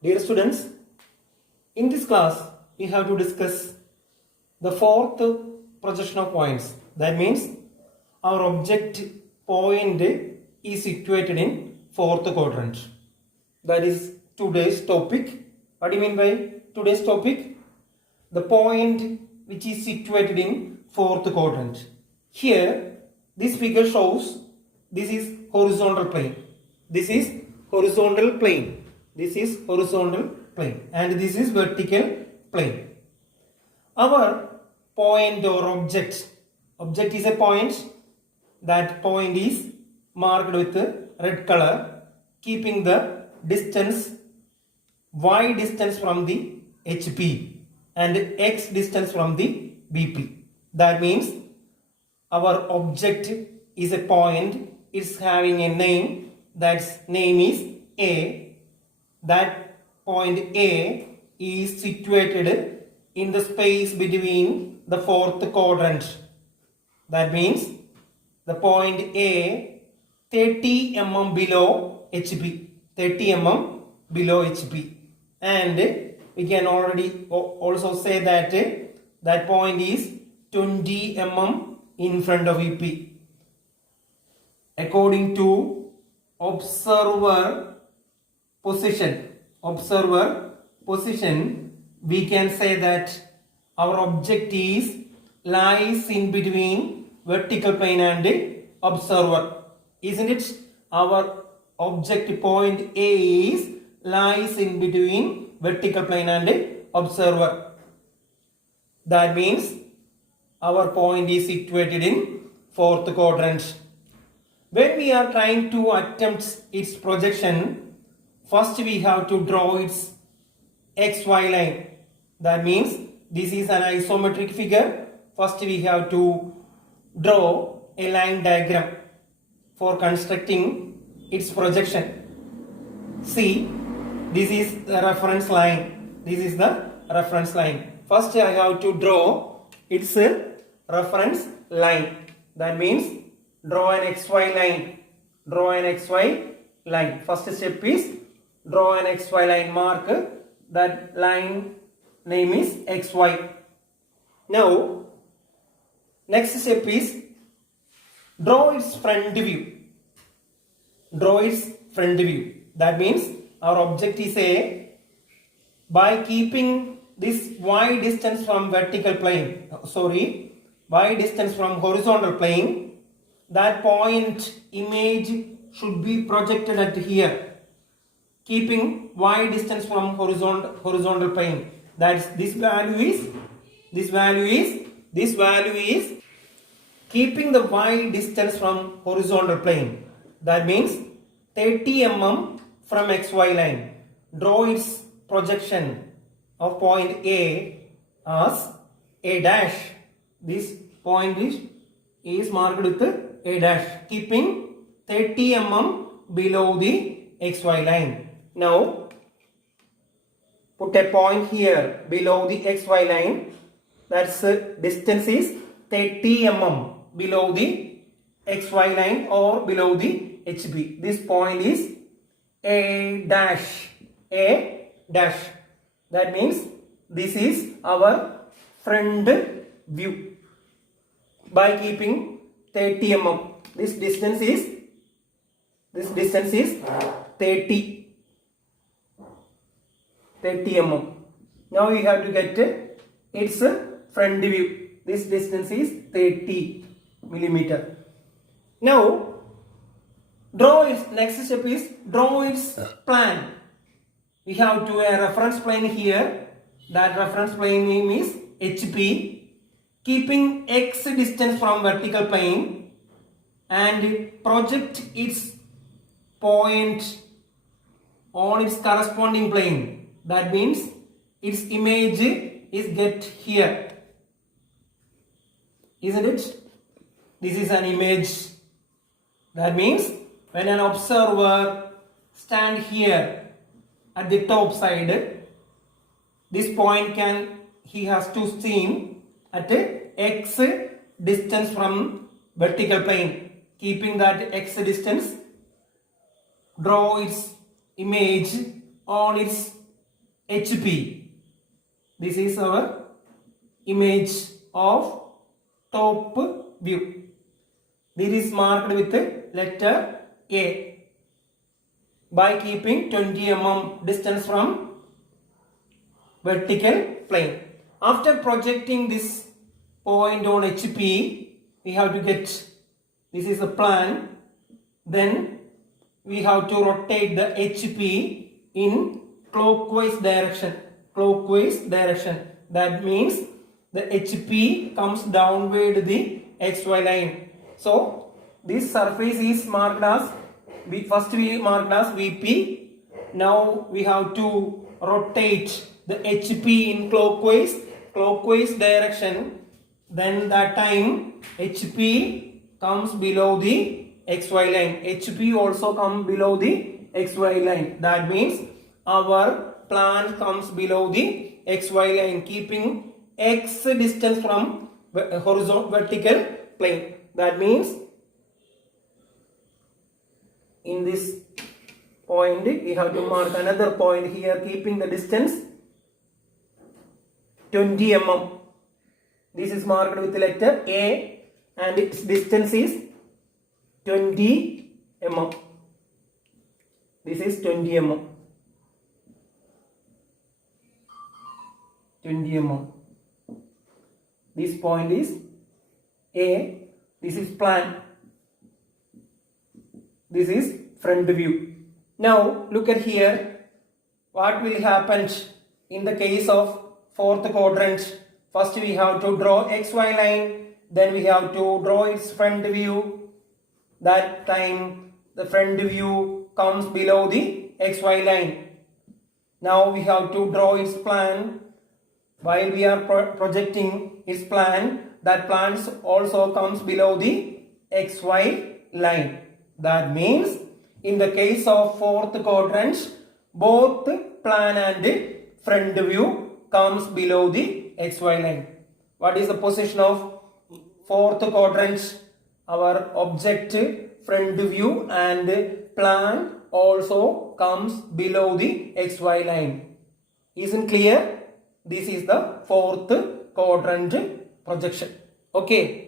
Dear students, in this class we have to discuss the fourth projection of points. That means our object point is situated in fourth quadrant. That is today's topic. What do you mean by today's topic? The point which is situated in fourth quadrant. Here this figure shows this is horizontal plane. This is horizontal plane. This is horizontal plane and this is vertical plane. Our point or object is a point. That point is marked with red color, keeping the distance y distance from the HP and x distance from the BP. That means our object is a point. It's having a name. That name is A. That point A is situated in the space between the fourth quadrant. That means the point A 30 mm below HP. 30 mm below HP. And we can already also say that that point is 20 mm in front of EP. According to observer position, we can say that our object lies in between vertical plane and observer. Isn't it? Our object point A lies in between vertical plane and observer. That means our point is situated in fourth quadrant. When we are trying to attempt its projection, first we have to draw its xy line. That means this is an isometric figure. First we have to draw a line diagram for constructing its projection. See, this is the reference line. This is the reference line. First I have to draw its reference line. That means draw an xy line. Draw an xy line. First step is draw an xy line. Mark that line name is xy. Now next step is draw its front view. Draw its front view. That means our object is A. By keeping this y distance from vertical plane, y distance from horizontal plane, that point image should be projected at here, keeping y distance from horizontal plane. That's this value is keeping the y distance from horizontal plane. That means 30 mm from xy line. Draw its projection of point A as A dash. This point is marked with A dash, keeping 30 mm below the xy line. Now put a point here below the xy line. That's distance is 30 mm below the xy line or below the HP. This point is A dash. A dash. That means this is our front view. By keeping 30 mm, this distance is 30 mm. Now we have to get its front view. This distance is 30 millimeter. Now next step is draw its plan. We have to a reference plane here. That reference plane name is HP, keeping x distance from vertical plane and project its point on its corresponding plane. That means its image is get here. Isn't it? This is an image. That means when an observer stand here at the top side, this point he has to see at x distance from vertical plane. Keeping that x distance, draw its image on its HP. This is our image of top view. This is marked with letter A by keeping 20 mm distance from vertical plane. After projecting this point on HP, we have to get, this is the plan, then we have to rotate the HP in clockwise direction. That means the HP comes downward the XY line. So this surface is marked as, first we marked as VP. Now we have to rotate the HP in clockwise direction. Then that time HP comes below the XY line. HP also comes below the XY line. That means our plan comes below the XY line, keeping X distance from horizontal vertical plane. That means in this point we have to mark another point here, keeping the distance 20 mm. This is marked with letter A and its distance is 20 mm. This is 20 mm. 20 mm. This point is A. This is plan. This is front view. Now look at here. What will happen in the case of fourth quadrant? First we have to draw XY line. Then we have to draw its front view. That time the front view comes below the XY line. Now we have to draw its plan. While we are projecting its plan, that plan also comes below the XY line. That means in the case of fourth quadrant, both plan and front view comes below the XY line. What is the position of fourth quadrant? Our object, front view and plan also comes below the XY line. Isn't clear? This is the fourth quadrant projection. Okay.